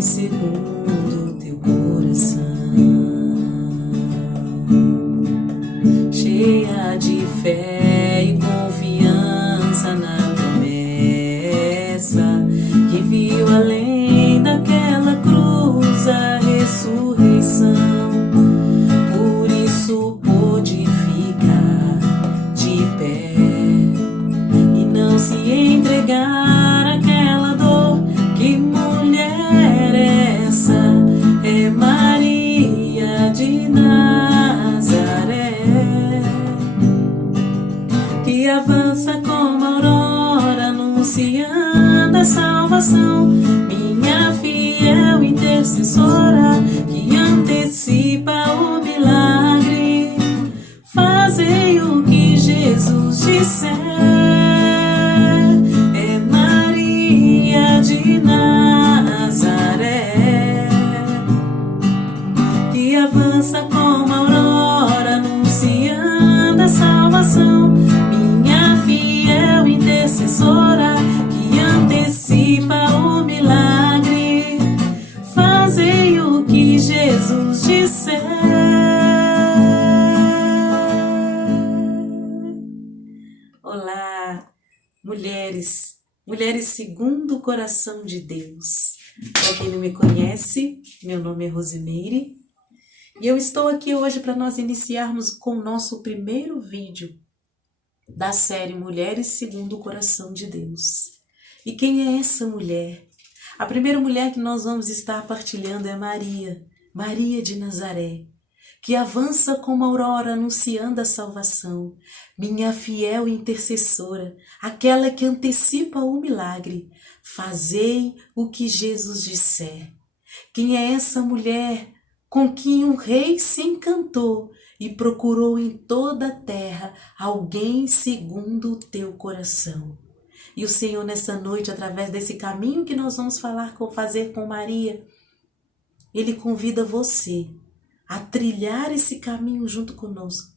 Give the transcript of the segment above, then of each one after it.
alguém segundo teu coração, cheia de fé e confiança na promessa, que viu além daquela cruz a ressurreição. Por isso pôde ficar de pé e não se entregar àquela dor. Que mulher é essa? É Maria de Nazaré, que avança como a aurora anunciando a salvação. Minha fiel intercessora, que antecipa o milagre. Fazei o que Jesus disser. É Maria de Nazaré, que avança como a aurora anunciando a salvação. Minha fiel intercessora, que antecipa o milagre. Fazei o que Jesus disser. Olá, mulheres segundo o coração de Deus. Para quem não me conhece, meu nome é Rosimeire e eu estou aqui hoje para nós iniciarmos com o nosso primeiro vídeo da série Mulheres segundo o coração de Deus. E quem é essa mulher? A primeira mulher que nós vamos estar partilhando é Maria de Nazaré, que avança como a aurora anunciando a salvação. Minha fiel intercessora, aquela que antecipa o milagre. Fazei o que Jesus disser. Quem é essa mulher com quem um rei se encantou e procurou em toda a terra alguém segundo o teu coração? E o Senhor nessa noite, através desse caminho que nós vamos fazer com Maria, Ele convida você a trilhar esse caminho junto conosco,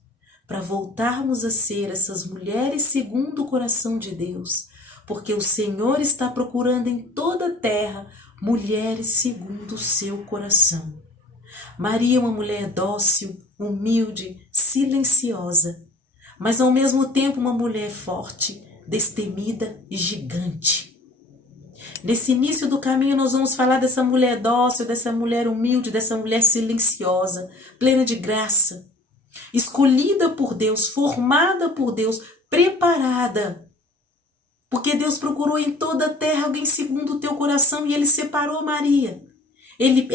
para voltarmos a ser essas mulheres segundo o coração de Deus, porque o Senhor está procurando em toda a terra mulheres segundo o seu coração. Maria é uma mulher dócil, humilde, silenciosa, mas ao mesmo tempo uma mulher forte, destemida e gigante. Nesse início do caminho nós vamos falar dessa mulher dócil, dessa mulher humilde, dessa mulher silenciosa, plena de graça, escolhida por Deus, formada por Deus, preparada. Porque Deus procurou em toda a terra alguém segundo o teu coração e Ele separou Maria. Ele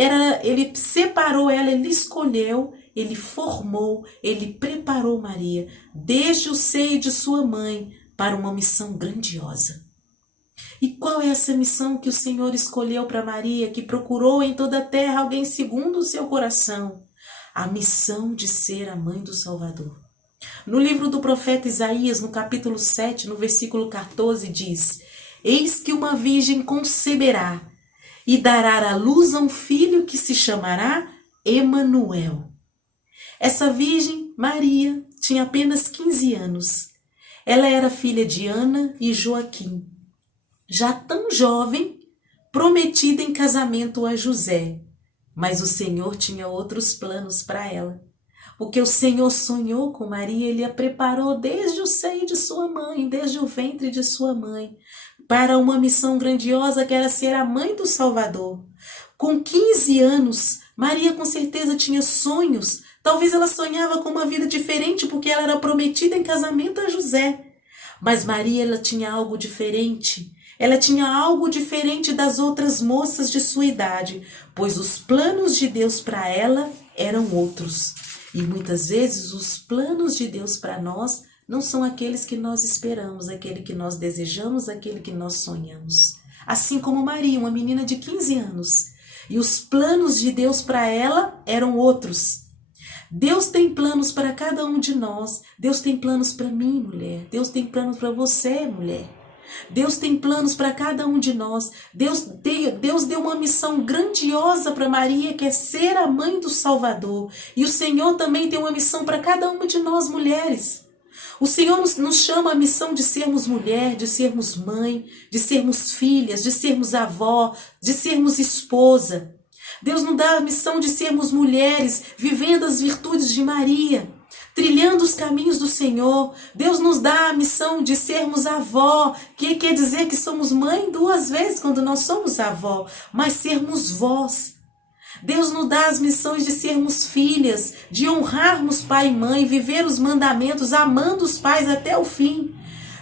separou ela, Ele escolheu, Ele formou, Ele preparou Maria desde o seio de sua mãe para uma missão grandiosa. E qual é essa missão que o Senhor escolheu para Maria, que procurou em toda a terra alguém segundo o seu coração? A missão de ser a mãe do Salvador. No livro do profeta Isaías, no capítulo 7, no versículo 14, diz: Eis que uma virgem conceberá e dará à luz a um filho que se chamará Emanuel. Essa virgem, Maria, tinha apenas 15 anos. Ela era filha de Ana e Joaquim, já tão jovem, prometida em casamento a José. Mas o Senhor tinha outros planos para ela. O que o Senhor sonhou com Maria, Ele a preparou desde o seio de sua mãe, desde o ventre de sua mãe, para uma missão grandiosa que era ser a mãe do Salvador. Com 15 anos, Maria com certeza tinha sonhos. Talvez ela sonhava com uma vida diferente porque ela era prometida em casamento a José. Mas Maria, ela tinha algo diferente. Ela tinha algo diferente das outras moças de sua idade, pois os planos de Deus para ela eram outros. E muitas vezes os planos de Deus para nós não são aqueles que nós esperamos, aquele que nós desejamos, aquele que nós sonhamos. Assim como Maria, uma menina de 15 anos. E os planos de Deus para ela eram outros. Deus tem planos para cada um de nós. Deus tem planos para mim, mulher. Deus tem planos para você, mulher. Deus tem planos para cada um de nós. Deus deu uma missão grandiosa para Maria, que é ser a mãe do Salvador. E o Senhor também tem uma missão para cada uma de nós, mulheres. O Senhor nos chama a missão de sermos mulher, de sermos mãe, de sermos filhas, de sermos avó, de sermos esposa. Deus nos dá a missão de sermos mulheres, vivendo as virtudes de Maria, trilhando os caminhos do Senhor. Deus nos dá a missão de sermos avó, que quer dizer que somos mãe duas vezes quando nós somos avó, mas sermos vós. Deus nos dá as missões de sermos filhas, de honrarmos pai e mãe, viver os mandamentos, amando os pais até o fim.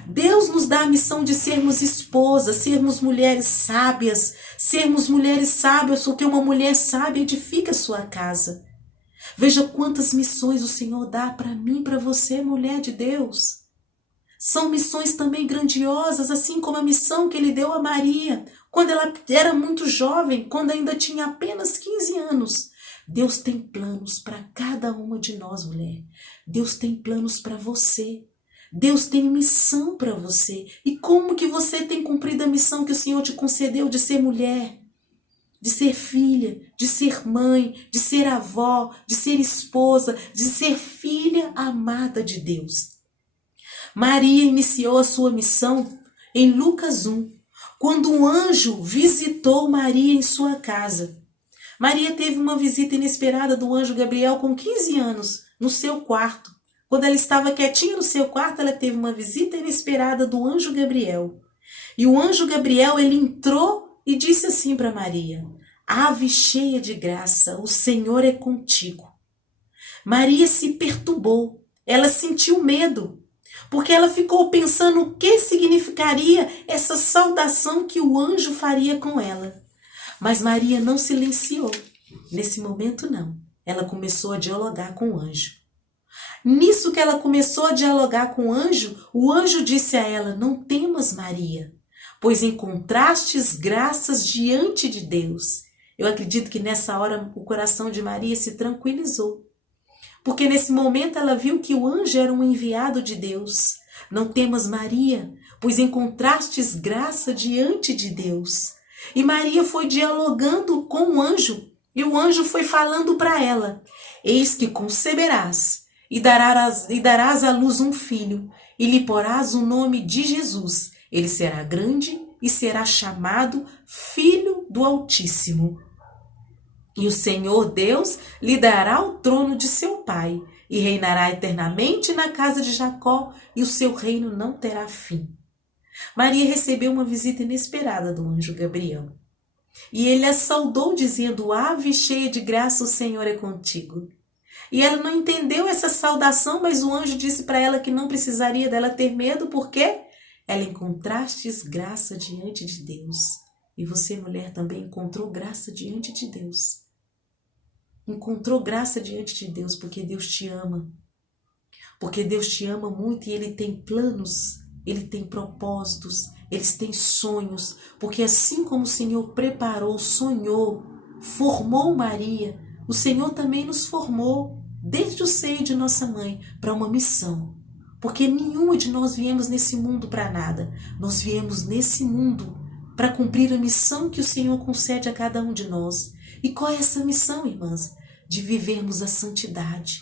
Deus nos dá a missão de sermos esposas, sermos mulheres sábias, porque uma mulher sábia edifica a sua casa. Veja quantas missões o Senhor dá para mim, para você, mulher de Deus. São missões também grandiosas, assim como a missão que Ele deu a Maria, quando ela era muito jovem, quando ainda tinha apenas 15 anos. Deus tem planos para cada uma de nós, mulher. Deus tem planos para você. Deus tem missão para você. E como que você tem cumprido a missão que o Senhor te concedeu de ser mulher, de ser filha, de ser mãe, de ser avó, de ser esposa, de ser filha amada de Deus? Maria iniciou a sua missão em Lucas 1, quando um anjo visitou Maria em sua casa. Maria teve uma visita inesperada do anjo Gabriel com 15 anos, no seu quarto. Quando ela estava quietinha no seu quarto, ela teve uma visita inesperada do anjo Gabriel. E o anjo Gabriel, ele entrou e disse assim para Maria: Ave cheia de graça, o Senhor é contigo. Maria se perturbou, ela sentiu medo, porque ela ficou pensando o que significaria essa saudação que o anjo faria com ela. Mas Maria não silenciou. Nesse momento, não. Ela começou a dialogar com o anjo. Nisso que ela começou a dialogar com o anjo disse a ela: Não temas, Maria, pois encontrastes graças diante de Deus. Eu acredito que nessa hora o coração de Maria se tranquilizou, porque nesse momento ela viu que o anjo era um enviado de Deus. Não temas, Maria, pois encontrastes graça diante de Deus. E Maria foi dialogando com o anjo, e o anjo foi falando para ela: Eis que conceberás, e darás à luz um filho, e lhe porás o nome de Jesus. Ele será grande e será chamado Filho do Altíssimo. E o Senhor Deus lhe dará o trono de seu pai, e reinará eternamente na casa de Jacó, e o seu reino não terá fim. Maria recebeu uma visita inesperada do anjo Gabriel. E ele a saudou dizendo: Ave cheia de graça, o Senhor é contigo. E ela não entendeu essa saudação, mas o anjo disse para ela que não precisaria dela ter medo, porque ela encontrastes graça diante de Deus. E você, mulher, também encontrou graça diante de Deus. Encontrou graça diante de Deus porque Deus te ama. Porque Deus te ama muito e Ele tem planos, Ele tem propósitos, Ele tem sonhos. Porque assim como o Senhor preparou, sonhou, formou Maria, o Senhor também nos formou desde o seio de nossa mãe para uma missão. Porque nenhuma de nós viemos nesse mundo para nada. Nós viemos nesse mundo para cumprir a missão que o Senhor concede a cada um de nós. E qual é essa missão, irmãs? De vivermos a santidade,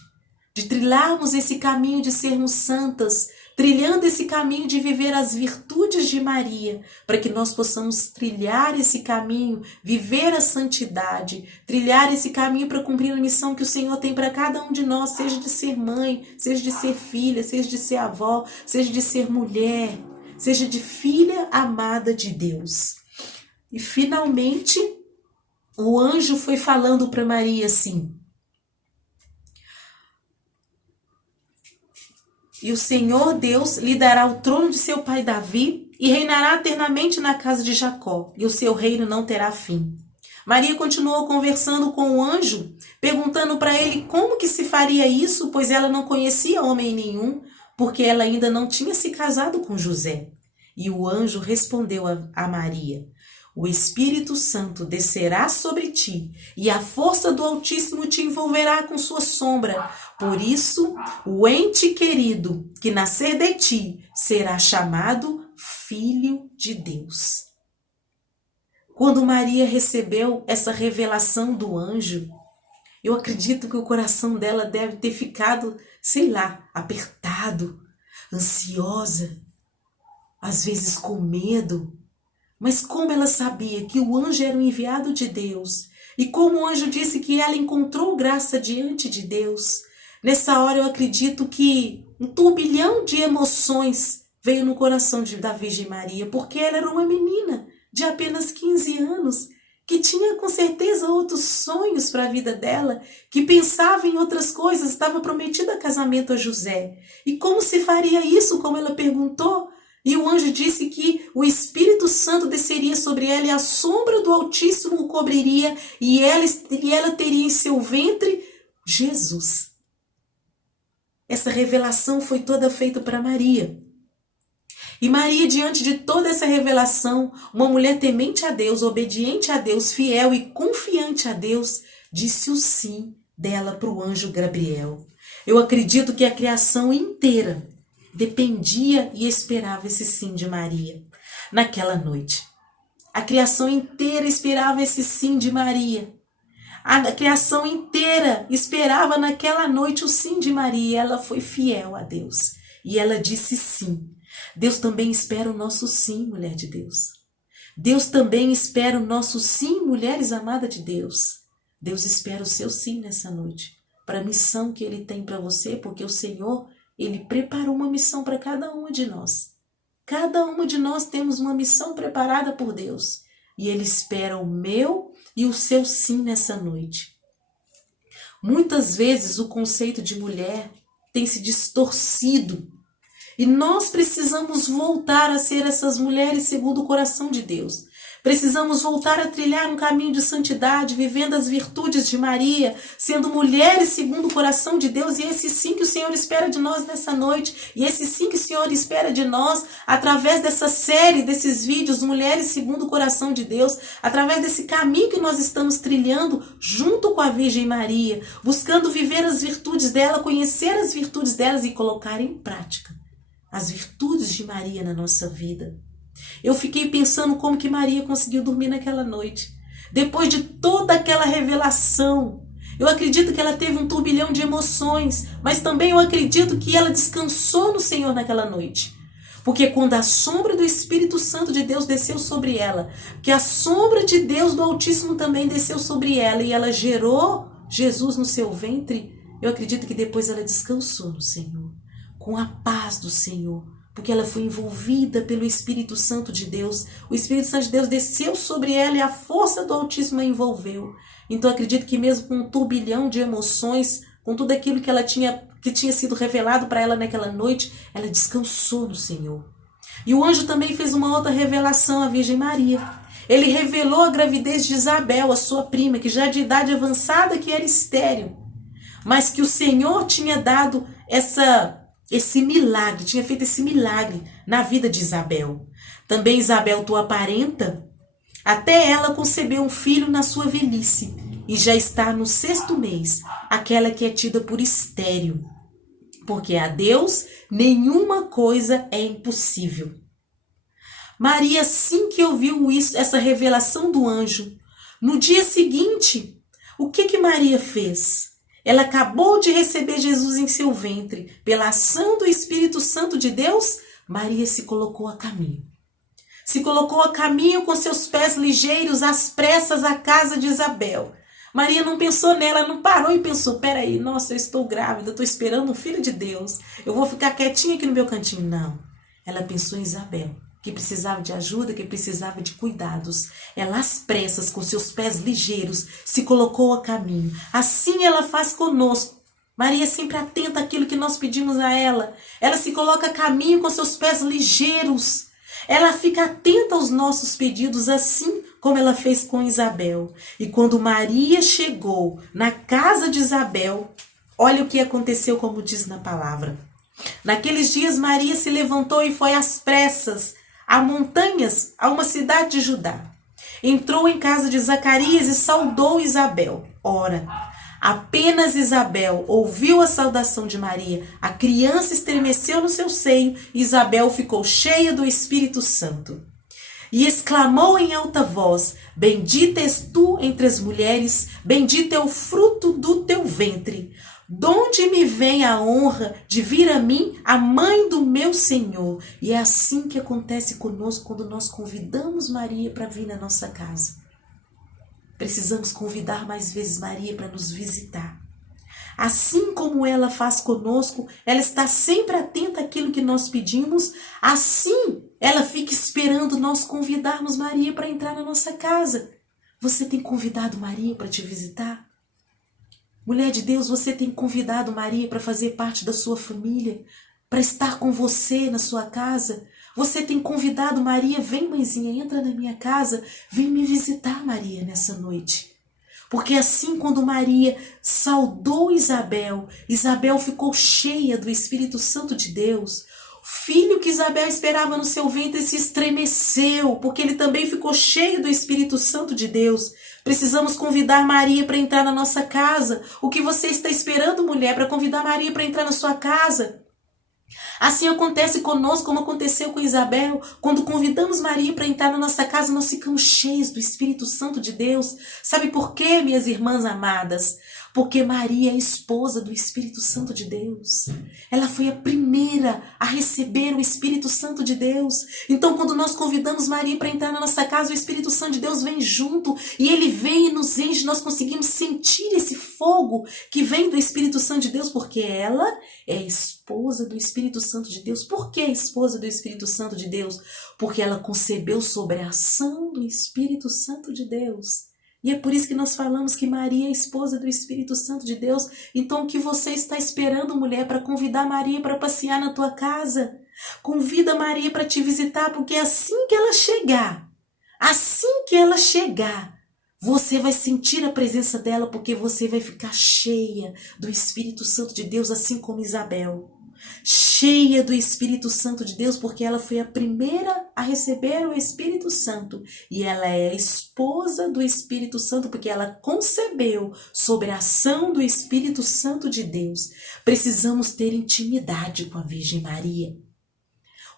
de trilharmos esse caminho de sermos santas, trilhando esse caminho de viver as virtudes de Maria, para que nós possamos trilhar esse caminho, viver a santidade, trilhar esse caminho para cumprir a missão que o Senhor tem para cada um de nós, seja de ser mãe, seja de ser filha, seja de ser avó, seja de ser mulher, seja de filha amada de Deus. E finalmente, o anjo foi falando para Maria assim: E o Senhor Deus lhe dará o trono de seu pai Davi e reinará eternamente na casa de Jacó, e o seu reino não terá fim. Maria continuou conversando com o anjo, perguntando para ele como que se faria isso, pois ela não conhecia homem nenhum, porque ela ainda não tinha se casado com José. E o anjo respondeu a Maria: O Espírito Santo descerá sobre ti, e a força do Altíssimo te envolverá com sua sombra. Por isso, o ente querido que nascer de ti será chamado Filho de Deus. Quando Maria recebeu essa revelação do anjo, eu acredito que o coração dela deve ter ficado, sei lá, apertado. ansiosa, às vezes com medo. Mas como ela sabia que o anjo era o enviado de Deus, e como o anjo disse que ela encontrou graça diante de Deus, nessa hora eu acredito que um turbilhão de emoções veio no coração da Virgem Maria, porque ela era uma menina de apenas 15 anos, que tinha com certeza outros sonhos para a vida dela, que pensava em outras coisas, estava prometida a casamento a José. E como se faria isso, como ela perguntou? E o anjo disse que o Espírito Santo desceria sobre ela e a sombra do Altíssimo o cobriria e ela teria em seu ventre Jesus. Essa revelação foi toda feita para Maria. E Maria, diante de toda essa revelação, uma mulher temente a Deus, obediente a Deus, fiel e confiante a Deus, disse o sim dela para o anjo Gabriel. Eu acredito que a criação inteira dependia e esperava esse sim de Maria naquela noite. A criação inteira esperava esse sim de Maria. A criação inteira esperava naquela noite o sim de Maria. Ela foi fiel a Deus e ela disse sim. Deus também espera o nosso sim, mulher de Deus. Deus também espera o nosso sim, mulheres amadas de Deus. Deus espera o seu sim nessa noite, para a missão que Ele tem para você, porque o Senhor, Ele preparou uma missão para cada uma de nós. Cada uma de nós temos uma missão preparada por Deus, e Ele espera o meu e o seu sim nessa noite. Muitas vezes o conceito de mulher tem se distorcido, e nós precisamos voltar a ser essas mulheres segundo o coração de Deus. Precisamos voltar a trilhar um caminho de santidade, vivendo as virtudes de Maria, sendo mulheres segundo o coração de Deus. E esse sim que o Senhor espera de nós nessa noite, e esse sim que o Senhor espera de nós, através dessa série, desses vídeos, Mulheres segundo o coração de Deus, através desse caminho que nós estamos trilhando junto com a Virgem Maria, buscando viver as virtudes dela, conhecer as virtudes delas e colocar em prática as virtudes de Maria na nossa vida. Eu fiquei pensando como que Maria conseguiu dormir naquela noite. Depois de toda aquela revelação, eu acredito que ela teve um turbilhão de emoções, mas também eu acredito que ela descansou no Senhor naquela noite. Porque quando a sombra do Espírito Santo de Deus desceu sobre ela, que a sombra de Deus do Altíssimo também desceu sobre ela e ela gerou Jesus no seu ventre, eu acredito que depois ela descansou no Senhor, com a paz do Senhor, porque ela foi envolvida pelo Espírito Santo de Deus. O Espírito Santo de Deus desceu sobre ela e a força do Altíssimo a envolveu. Então acredito que mesmo com um turbilhão de emoções, com tudo aquilo que tinha sido revelado para ela naquela noite, ela descansou no Senhor. E o anjo também fez uma outra revelação à Virgem Maria. Ele revelou a gravidez de Isabel, a sua prima, que já de idade avançada, que era estéril, mas que o Senhor tinha dado esse milagre, tinha feito esse milagre na vida de Isabel. Também Isabel, tua parenta, até ela concebeu um filho na sua velhice, e já está no 6º mês, aquela que é tida por estéril, porque a Deus nenhuma coisa é impossível. Maria, assim que ouviu isso, essa revelação do anjo, no dia seguinte, o que Maria fez? Ela acabou de receber Jesus em seu ventre. Pela ação do Espírito Santo de Deus, Maria se colocou a caminho. Se colocou a caminho com seus pés ligeiros, às pressas, à casa de Isabel. Maria não pensou nela, não parou e pensou, peraí, nossa, eu estou grávida, estou esperando um filho de Deus. Eu vou ficar quietinha aqui no meu cantinho. Não. Ela pensou em Isabel, que precisava de ajuda, que precisava de cuidados. Ela, às pressas, com seus pés ligeiros, se colocou a caminho. Assim ela faz conosco. Maria é sempre atenta àquilo que nós pedimos a ela. Ela se coloca a caminho com seus pés ligeiros. Ela fica atenta aos nossos pedidos, assim como ela fez com Isabel. E quando Maria chegou na casa de Isabel, olha o que aconteceu, como diz na palavra. Naqueles dias, Maria se levantou e foi às pressas a montanhas, a uma cidade de Judá. Entrou em casa de Zacarias e saudou Isabel. Ora, apenas Isabel ouviu a saudação de Maria, a criança estremeceu no seu seio e Isabel ficou cheia do Espírito Santo. E exclamou em alta voz, bendita és tu entre as mulheres, bendito é o fruto do teu ventre. Donde me vem a honra de vir a mim a mãe do meu Senhor? E é assim que acontece conosco quando nós convidamos Maria para vir na nossa casa. Precisamos convidar mais vezes Maria para nos visitar. Assim como ela faz conosco, ela está sempre atenta àquilo que nós pedimos, assim ela fica esperando nós convidarmos Maria para entrar na nossa casa. Você tem convidado Maria para te visitar? Mulher de Deus, você tem convidado Maria para fazer parte da sua família, para estar com você na sua casa? Você tem convidado Maria, vem mãezinha, entra na minha casa, vem me visitar, Maria, nessa noite. Porque assim quando Maria saudou Isabel, Isabel ficou cheia do Espírito Santo de Deus. O filho que Isabel esperava no seu ventre se estremeceu, porque ele também ficou cheio do Espírito Santo de Deus. Precisamos convidar Maria para entrar na nossa casa. O que você está esperando, mulher, para convidar Maria para entrar na sua casa? Assim acontece conosco, como aconteceu com Isabel. Quando convidamos Maria para entrar na nossa casa, nós ficamos cheios do Espírito Santo de Deus. Sabe por quê, minhas irmãs amadas? Porque Maria é esposa do Espírito Santo de Deus. Ela foi a primeira a receber o Espírito Santo de Deus. Então, quando nós convidamos Maria para entrar na nossa casa, o Espírito Santo de Deus vem junto. E ele vem e nos enche. Nós conseguimos sentir esse fogo que vem do Espírito Santo de Deus, porque ela é esposa do Espírito Santo de Deus. Por que esposa do Espírito Santo de Deus? Porque ela concebeu sobre a ação do Espírito Santo de Deus. E é por isso que nós falamos que Maria é esposa do Espírito Santo de Deus. Então o que você está esperando, mulher, para convidar Maria para passear na tua casa? Convida Maria para te visitar, porque assim que ela chegar, você vai sentir a presença dela, porque você vai ficar cheia do Espírito Santo de Deus, assim como Isabel. Cheia do Espírito Santo de Deus, porque ela foi a primeira a receber o Espírito Santo. E ela é a esposa do Espírito Santo, porque ela concebeu sobre a ação do Espírito Santo de Deus. Precisamos ter intimidade com a Virgem Maria.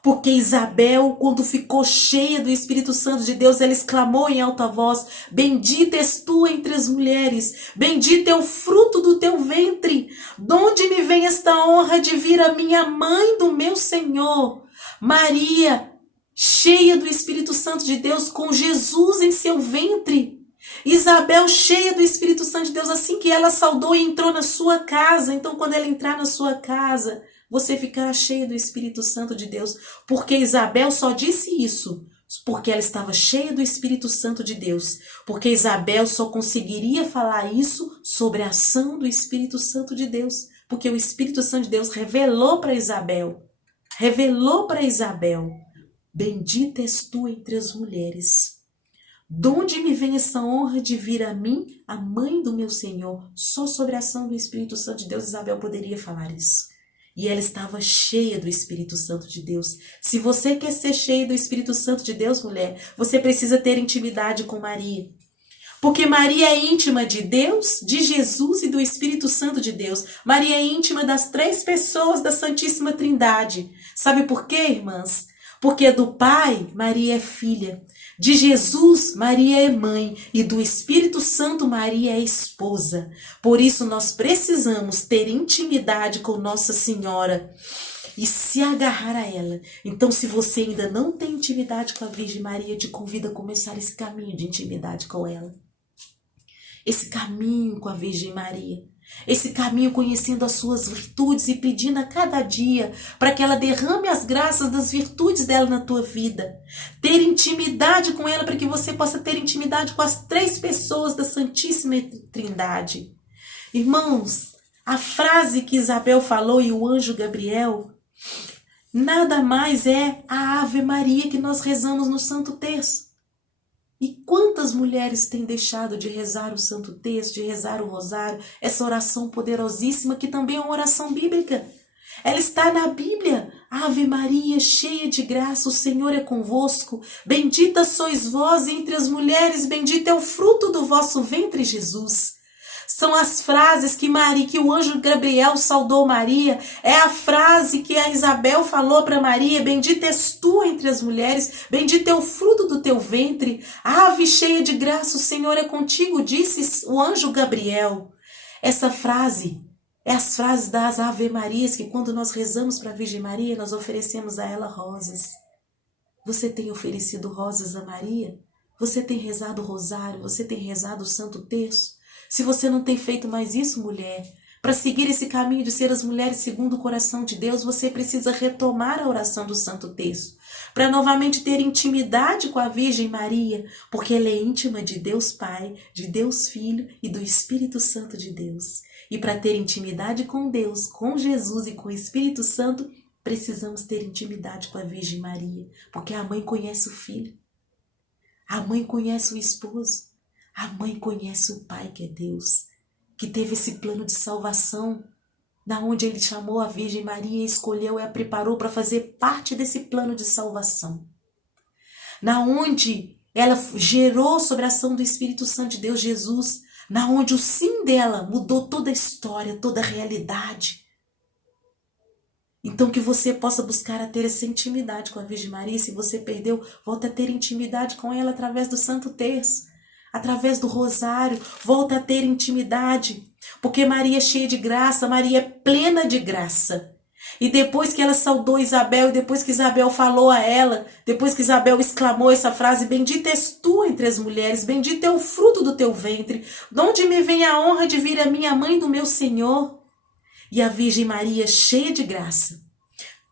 Porque Isabel, quando ficou cheia do Espírito Santo de Deus, ela exclamou em alta voz: bendita és tu entre as mulheres, bendito é o fruto do teu ventre. Donde me vem esta honra de vir a minha mãe do meu Senhor? Maria, cheia do Espírito Santo de Deus, com Jesus em seu ventre. Isabel, cheia do Espírito Santo de Deus, assim que ela saudou e entrou na sua casa. Então, quando ela entrar na sua casa, você ficará cheio do Espírito Santo de Deus, porque Isabel só disse isso, porque ela estava cheia do Espírito Santo de Deus, porque Isabel só conseguiria falar isso sobre a ação do Espírito Santo de Deus, porque o Espírito Santo de Deus revelou para Isabel, bendita és tu entre as mulheres. Donde me vem essa honra de vir a mim, a mãe do meu Senhor? Só sobre a ação do Espírito Santo de Deus Isabel poderia falar isso. E ela estava cheia do Espírito Santo de Deus. Se você quer ser cheia do Espírito Santo de Deus, mulher, você precisa ter intimidade com Maria. Porque Maria é íntima de Deus, de Jesus e do Espírito Santo de Deus. Maria é íntima das 3 pessoas da Santíssima Trindade. Sabe por quê, irmãs? Porque do Pai, Maria é filha. De Jesus, Maria é mãe, e do Espírito Santo, Maria é esposa. Por isso, nós precisamos ter intimidade com Nossa Senhora e se agarrar a ela. Então, se você ainda não tem intimidade com a Virgem Maria, eu te convido a começar esse caminho de intimidade com ela. Esse caminho com a Virgem Maria. Esse caminho conhecendo as suas virtudes e pedindo a cada dia para que ela derrame as graças das virtudes dela na tua vida. Ter intimidade com ela para que você possa ter intimidade com as 3 pessoas da Santíssima Trindade. Irmãos, a frase que Isabel falou e o anjo Gabriel nada mais é a Ave Maria que nós rezamos no Santo Terço. E quantas mulheres têm deixado de rezar o Santo Terço, de rezar o Rosário, essa oração poderosíssima que também é uma oração bíblica. Ela está na Bíblia. Ave Maria, cheia de graça, o Senhor é convosco. Bendita sois vós entre as mulheres, bendito é o fruto do vosso ventre, Jesus. São as frases que o anjo Gabriel saudou Maria. É a frase que a Isabel falou para Maria: bendita és tu entre as mulheres, bendito é o fruto do teu ventre. Ave cheia de graça, o Senhor é contigo, disse o anjo Gabriel. Essa frase É as frases das Ave Marias, que quando nós rezamos para a Virgem Maria, nós oferecemos a ela rosas. Você tem oferecido rosas a Maria? Você tem rezado o rosário? Você tem rezado o Santo Terço? Se você não tem feito mais isso, mulher, para seguir esse caminho de ser as mulheres segundo o coração de Deus, você precisa retomar a oração do Santo Terço, para novamente ter intimidade com a Virgem Maria, porque ela é íntima de Deus Pai, de Deus Filho e do Espírito Santo de Deus. E para ter intimidade com Deus, com Jesus e com o Espírito Santo, precisamos ter intimidade com a Virgem Maria, porque a mãe conhece o filho, a mãe conhece o esposo, a mãe conhece o Pai, que é Deus, que teve esse plano de salvação, da onde ele chamou a Virgem Maria, escolheu e a preparou para fazer parte desse plano de salvação. Na onde ela gerou sobre a ação do Espírito Santo de Deus, Jesus, na onde o sim dela mudou toda a história, toda a realidade. Então que você possa buscar a ter essa intimidade com a Virgem Maria. Se você perdeu, volta a ter intimidade com ela através do Santo Terço, através do rosário, volta a ter intimidade. Porque Maria é cheia de graça, Maria é plena de graça. E depois que ela saudou Isabel, e depois que Isabel falou a ela, depois que Isabel exclamou essa frase, bendita és tu entre as mulheres, bendito é o fruto do teu ventre, de onde me vem a honra de vir a minha mãe do meu Senhor? E a Virgem Maria, cheia de graça,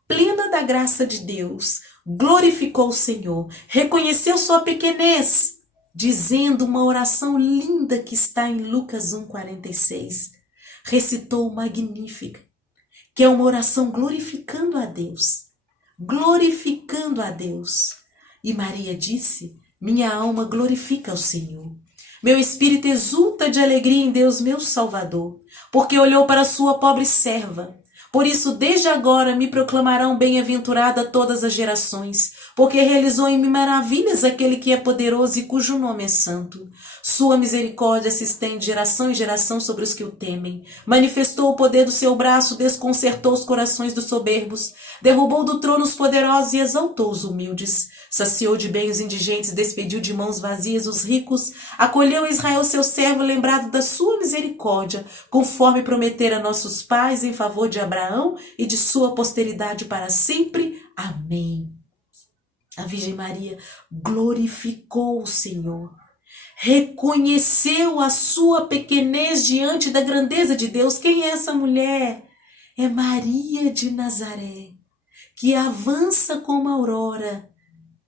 plena da graça de Deus, glorificou o Senhor, reconheceu sua pequenez, dizendo uma oração linda que está em Lucas 1,46. Recitou o Magnífica, que é uma oração glorificando a Deus. Glorificando a Deus. E Maria disse, minha alma glorifica ao Senhor. Meu espírito exulta de alegria em Deus, meu Salvador, porque olhou para a sua pobre serva. Por isso, desde agora me proclamarão bem-aventurada todas as gerações, porque realizou em mim maravilhas aquele que é poderoso e cujo nome é santo. Sua misericórdia se estende de geração em geração sobre os que o temem. Manifestou o poder do seu braço, desconcertou os corações dos soberbos, derrubou do trono os poderosos e exaltou os humildes. Saciou de bem os indigentes, despediu de mãos vazias os ricos, acolheu Israel seu servo, lembrado da sua misericórdia, conforme prometera a nossos pais em favor de Abraão e de sua posteridade para sempre. Amém. A Virgem Maria glorificou o Senhor, reconheceu a sua pequenez diante da grandeza de Deus. Quem é essa mulher? É Maria de Nazaré, que avança como a aurora,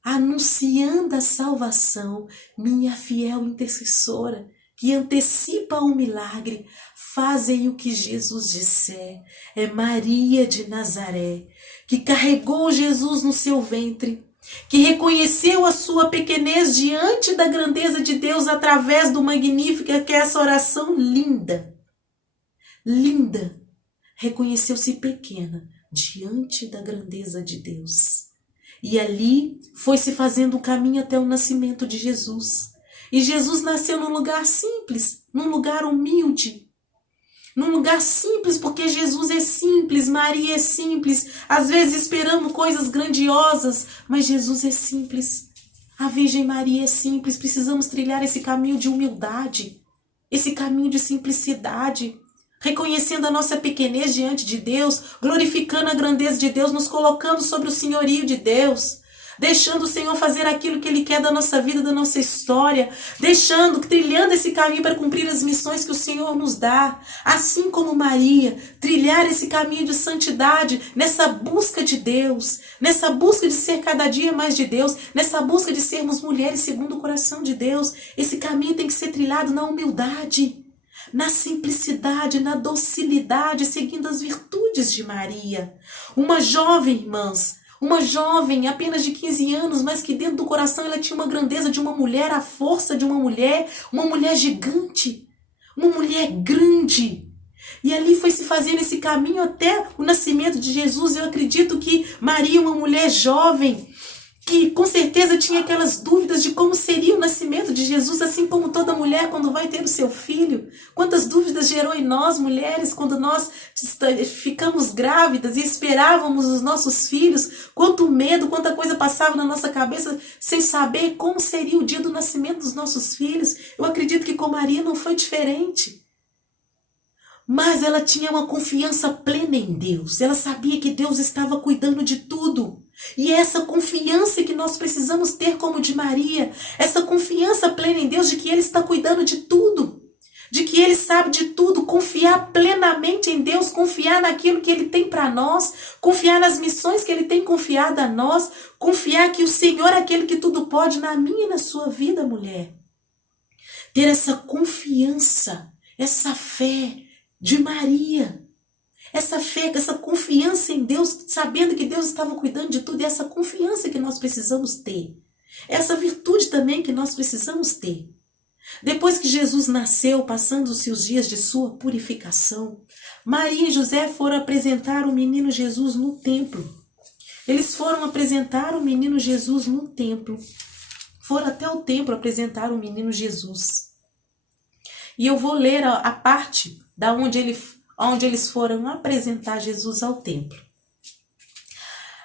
anunciando a salvação, minha fiel intercessora, que antecipa o milagre. Fazem o que Jesus disser. É Maria de Nazaré, que carregou Jesus no seu ventre, que reconheceu a sua pequenez diante da grandeza de Deus através do Magnífica, que é essa oração linda. Linda. Reconheceu-se pequena diante da grandeza de Deus. E ali foi se fazendo um caminho até o nascimento de Jesus. E Jesus nasceu num lugar simples, num lugar humilde. Num lugar simples, porque Jesus é simples, Maria é simples. Às vezes esperamos coisas grandiosas, mas Jesus é simples. A Virgem Maria é simples. Precisamos trilhar esse caminho de humildade, esse caminho de simplicidade, reconhecendo a nossa pequenez diante de Deus, glorificando a grandeza de Deus, nos colocando sobre o senhorio de Deus, deixando o Senhor fazer aquilo que Ele quer da nossa vida, da nossa história, trilhando esse caminho para cumprir as missões que o Senhor nos dá, assim como Maria, trilhar esse caminho de santidade, nessa busca de Deus, nessa busca de ser cada dia mais de Deus, nessa busca de sermos mulheres segundo o coração de Deus. Esse caminho tem que ser trilhado na humildade, na simplicidade, na docilidade, seguindo as virtudes de Maria. Uma jovem, irmãs, uma jovem apenas de 15 anos, mas que dentro do coração ela tinha uma grandeza de uma mulher, a força de uma mulher gigante, uma mulher grande. E ali foi se fazendo esse caminho até o nascimento de Jesus. Eu acredito que Maria, uma mulher jovem, que com certeza tinha aquelas dúvidas de como seria o nascimento de Jesus, assim como toda mulher quando vai ter o seu filho. Quantas dúvidas gerou em nós, mulheres, quando nós ficamos grávidas e esperávamos os nossos filhos. Quanto medo, quanta coisa passava na nossa cabeça sem saber como seria o dia do nascimento dos nossos filhos. Eu acredito que com Maria não foi diferente. Mas ela tinha uma confiança plena em Deus. Ela sabia que Deus estava cuidando de tudo. E é essa confiança que nós precisamos ter como de Maria. Essa confiança plena em Deus de que Ele está cuidando de tudo. De que Ele sabe de tudo. Confiar plenamente em Deus. Confiar naquilo que Ele tem para nós. Confiar nas missões que Ele tem confiado a nós. Confiar que o Senhor é aquele que tudo pode na minha e na sua vida, mulher. Ter essa confiança, essa fé de Maria, essa fé, essa confiança em Deus, sabendo que Deus estava cuidando de tudo, e essa confiança que nós precisamos ter, essa virtude também que nós precisamos ter. Depois que Jesus nasceu, passando-se os dias de sua purificação, Maria e José foram apresentar o menino Jesus no templo. Eles foram apresentar o menino Jesus no templo. Foram até o templo apresentar o menino Jesus. E eu vou ler a parte da onde eles foram apresentar Jesus ao templo.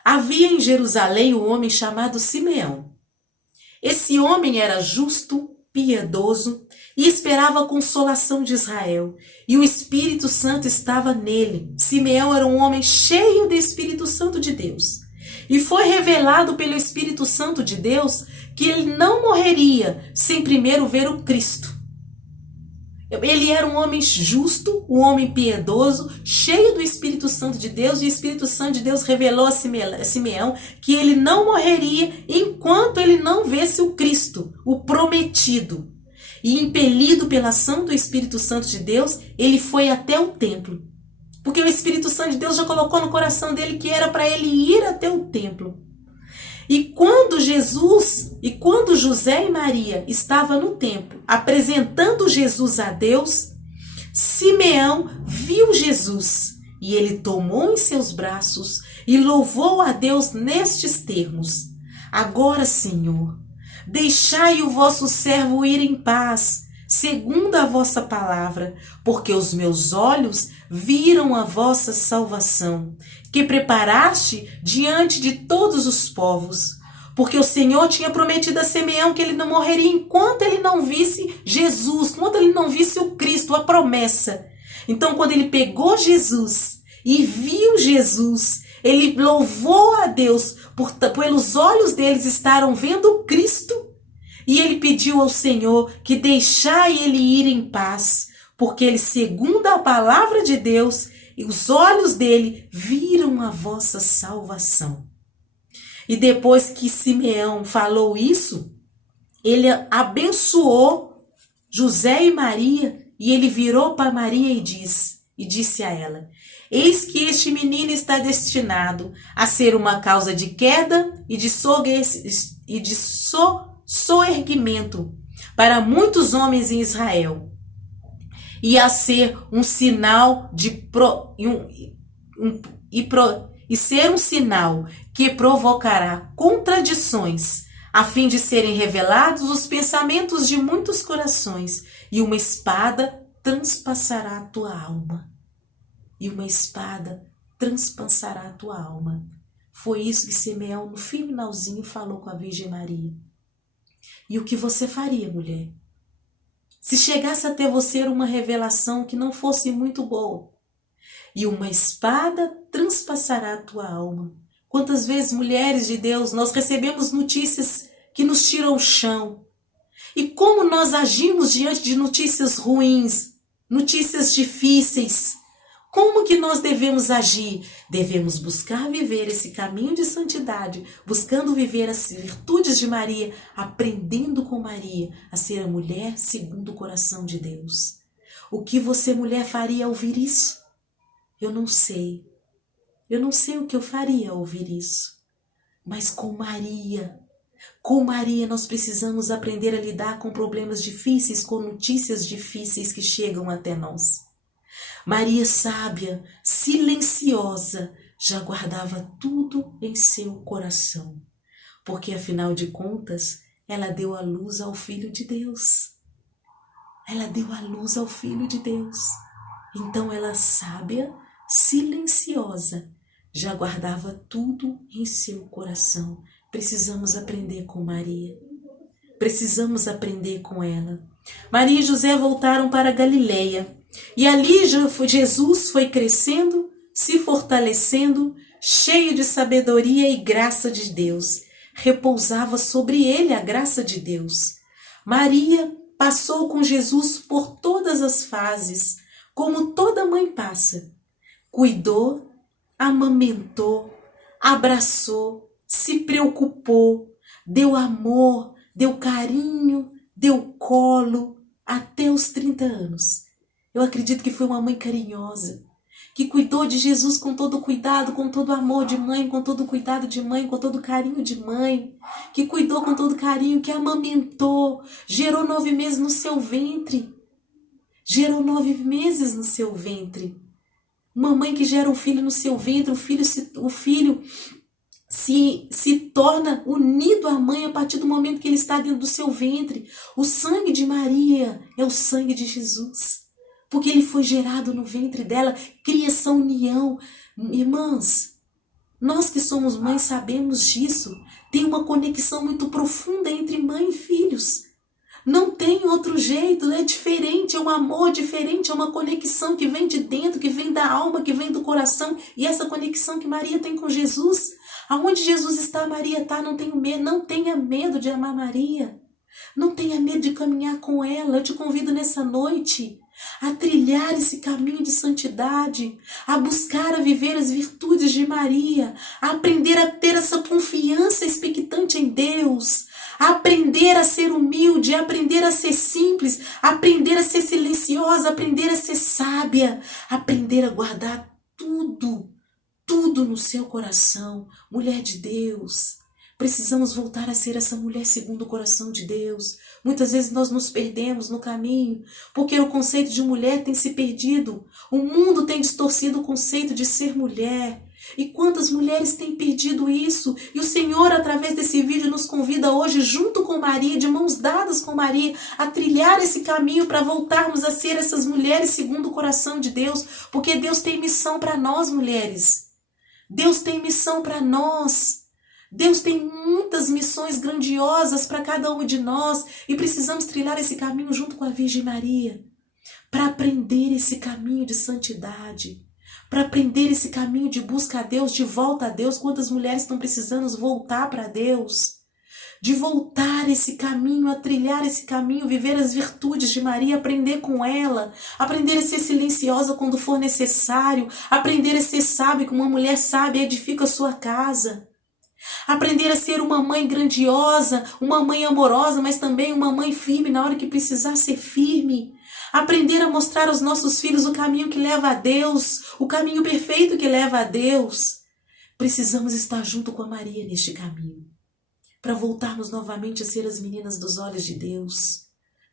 Havia em Jerusalém um homem chamado Simeão. Esse homem era justo, piedoso e esperava a consolação de Israel. E o Espírito Santo estava nele. Simeão era um homem cheio do Espírito Santo de Deus. E foi revelado pelo Espírito Santo de Deus que ele não morreria sem primeiro ver o Cristo. Ele era um homem justo, um homem piedoso, cheio do Espírito Santo de Deus, e o Espírito Santo de Deus revelou a Simeão que ele não morreria enquanto ele não visse o Cristo, o prometido. E impelido pela ação do Espírito Santo de Deus, ele foi até o templo. Porque o Espírito Santo de Deus já colocou no coração dele que era para ele ir até o templo. E quando José e Maria estavam no templo, apresentando Jesus a Deus, Simeão viu Jesus e ele tomou em seus braços e louvou a Deus nestes termos: Agora, Senhor, deixai o vosso servo ir em paz, segundo a vossa palavra, porque os meus olhos viram a vossa salvação, que preparaste diante de todos os povos. Porque o Senhor tinha prometido a Simeão que ele não morreria enquanto ele não visse Jesus, enquanto ele não visse o Cristo, a promessa. Então, quando ele pegou Jesus e viu Jesus, ele louvou a Deus pelos olhos deles estaram vendo o Cristo. E ele pediu ao Senhor que deixai ele ir em paz, porque ele, segundo a palavra de Deus, e os olhos dele viram a vossa salvação. E depois que Simeão falou isso, ele abençoou José e Maria, e ele virou para Maria e disse a ela: Eis que este menino está destinado a ser uma causa de queda e de soerguimento para muitos homens em Israel, e a ser um sinal ser um sinal que provocará contradições, a fim de serem revelados os pensamentos de muitos corações, e uma espada transpassará a tua alma. E uma espada transpassará a tua alma. Foi isso que Simeão, no finalzinho, falou com a Virgem Maria. E o que você faria, mulher? Se chegasse até você uma revelação que não fosse muito boa, e uma espada transpassará a tua alma. Quantas vezes, mulheres de Deus, nós recebemos notícias que nos tiram o chão. E como nós agimos diante de notícias ruins, notícias difíceis? Como que nós devemos agir? Devemos buscar viver esse caminho de santidade, buscando viver as virtudes de Maria, aprendendo com Maria a ser a mulher segundo o coração de Deus. O que você, mulher, faria ao ouvir isso? Eu não sei. Eu não sei o que eu faria ao ouvir isso. Mas com Maria nós precisamos aprender a lidar com problemas difíceis, com notícias difíceis que chegam até nós. Maria sábia, silenciosa, já guardava tudo em seu coração, porque afinal de contas, ela deu à luz ao Filho de Deus. Ela deu à luz ao Filho de Deus. Então ela, sábia, silenciosa, já guardava tudo em seu coração. Precisamos aprender com Maria. Precisamos aprender com ela. Maria e José voltaram para Galileia. E ali Jesus foi crescendo, se fortalecendo, cheio de sabedoria e graça de Deus. Repousava sobre ele a graça de Deus. Maria passou com Jesus por todas as fases, como toda mãe passa. Cuidou, amamentou, abraçou, se preocupou, deu amor, deu carinho, deu colo, até os 30 anos. Eu acredito que foi uma mãe carinhosa, que cuidou de Jesus com todo cuidado, com todo amor de mãe, com todo cuidado de mãe, com todo carinho de mãe, que cuidou com todo carinho, que amamentou, gerou 9 meses no seu ventre. Gerou 9 meses no seu ventre. Uma mãe que gera um filho no seu ventre, o filho se torna unido à mãe a partir do momento que ele está dentro do seu ventre. O sangue de Maria é o sangue de Jesus, porque ele foi gerado no ventre dela, cria essa união. Irmãs, nós que somos mães sabemos disso. Tem uma conexão muito profunda entre mãe e filhos. Não tem outro jeito, é diferente, é um amor diferente, é uma conexão que vem de dentro, que vem da alma, que vem do coração. E essa conexão que Maria tem com Jesus, aonde Jesus está, Maria está. Não tenha medo de amar Maria. Não tenha medo de caminhar com ela. Eu te convido nessa noite a trilhar esse caminho de santidade, a buscar a viver as virtudes de Maria, a aprender a ter essa confiança expectante em Deus, a aprender a ser humilde, a aprender a ser simples, a aprender a ser silenciosa, a aprender a ser sábia, a aprender a guardar tudo no seu coração. Mulher de Deus, precisamos voltar a ser essa mulher segundo o coração de Deus. Muitas vezes nós nos perdemos no caminho, porque o conceito de mulher tem se perdido. O mundo tem distorcido o conceito de ser mulher. E quantas mulheres têm perdido isso? E o Senhor, através desse vídeo, nos convida hoje, junto com Maria, de mãos dadas com Maria, a trilhar esse caminho para voltarmos a ser essas mulheres segundo o coração de Deus, porque Deus tem missão para nós, mulheres. Deus tem missão para nós. Deus tem muitas missões grandiosas para cada uma de nós e precisamos trilhar esse caminho junto com a Virgem Maria para aprender esse caminho de santidade, para aprender esse caminho de busca a Deus, de volta a Deus. Quantas mulheres estão precisando voltar para Deus, de voltar esse caminho, a trilhar esse caminho, viver as virtudes de Maria, aprender com ela, aprender a ser silenciosa quando for necessário, aprender a ser sábia, como uma mulher sábia edifica a sua casa. Aprender a ser uma mãe grandiosa, uma mãe amorosa, mas também uma mãe firme na hora que precisar ser firme. Aprender a mostrar aos nossos filhos o caminho que leva a Deus, o caminho perfeito que leva a Deus. Precisamos estar junto com a Maria neste caminho, para voltarmos novamente a ser as meninas dos olhos de Deus.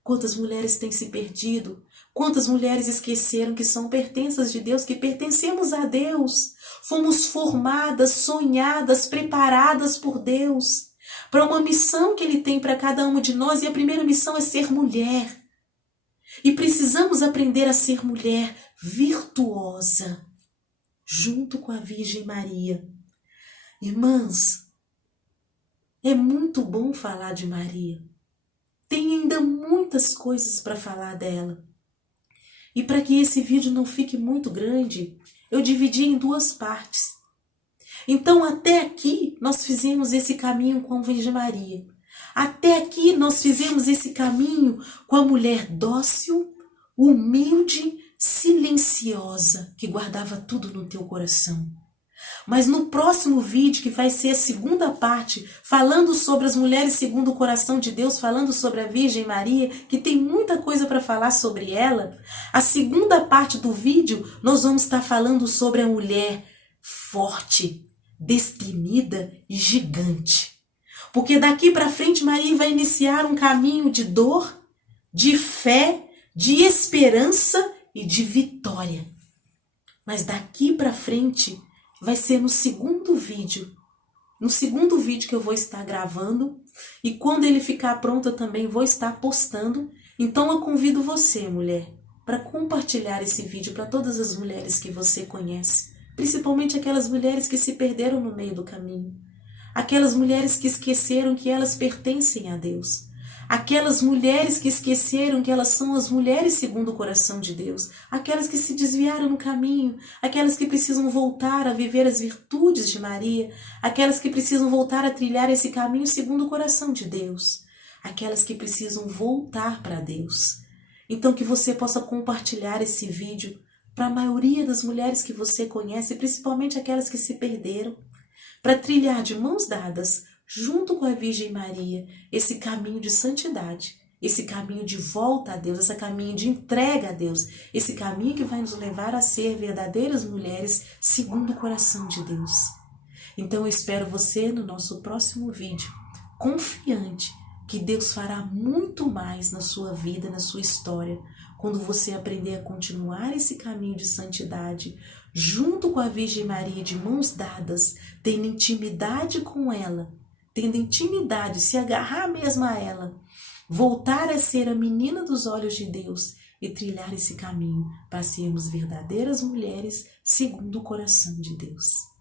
Quantas mulheres têm se perdido? Quantas mulheres esqueceram que são pertenças de Deus, que pertencemos a Deus? Fomos formadas, sonhadas, preparadas por Deus para uma missão que Ele tem para cada uma de nós, e a primeira missão é ser mulher. E precisamos aprender a ser mulher virtuosa, junto com a Virgem Maria. Irmãs, é muito bom falar de Maria. Tem ainda muitas coisas para falar dela. E para que esse vídeo não fique muito grande, eu dividi em 2 partes. Então, até aqui, nós fizemos esse caminho com a Virgem Maria. Até aqui, nós fizemos esse caminho com a mulher dócil, humilde, silenciosa, que guardava tudo no teu coração. Mas no próximo vídeo, que vai ser a segunda parte, falando sobre as mulheres segundo o coração de Deus, falando sobre a Virgem Maria, que tem muita coisa para falar sobre ela, a segunda parte do vídeo, nós vamos estar falando sobre a mulher forte, destemida e gigante. Porque daqui para frente, Maria vai iniciar um caminho de dor, de fé, de esperança e de vitória. Mas daqui para frente, vai ser no segundo vídeo. No segundo vídeo que eu vou estar gravando. E quando ele ficar pronto, eu também vou estar postando. Então eu convido você, mulher, para compartilhar esse vídeo para todas as mulheres que você conhece. Principalmente aquelas mulheres que se perderam no meio do caminho. Aquelas mulheres que esqueceram que elas pertencem a Deus. Aquelas mulheres que esqueceram que elas são as mulheres segundo o coração de Deus, aquelas que se desviaram no caminho, aquelas que precisam voltar a viver as virtudes de Maria, aquelas que precisam voltar a trilhar esse caminho segundo o coração de Deus, aquelas que precisam voltar para Deus. Então que você possa compartilhar esse vídeo para a maioria das mulheres que você conhece, principalmente aquelas que se perderam, para trilhar de mãos dadas, junto com a Virgem Maria, esse caminho de santidade, esse caminho de volta a Deus, esse caminho de entrega a Deus, esse caminho que vai nos levar a ser verdadeiras mulheres segundo o coração de Deus. Então eu espero você no nosso próximo vídeo, confiante que Deus fará muito mais na sua vida, na sua história, quando você aprender a continuar esse caminho de santidade, junto com a Virgem Maria, de mãos dadas, tendo intimidade com ela, tendo intimidade, se agarrar mesmo a ela, voltar a ser a menina dos olhos de Deus e trilhar esse caminho para sermos verdadeiras mulheres segundo o coração de Deus.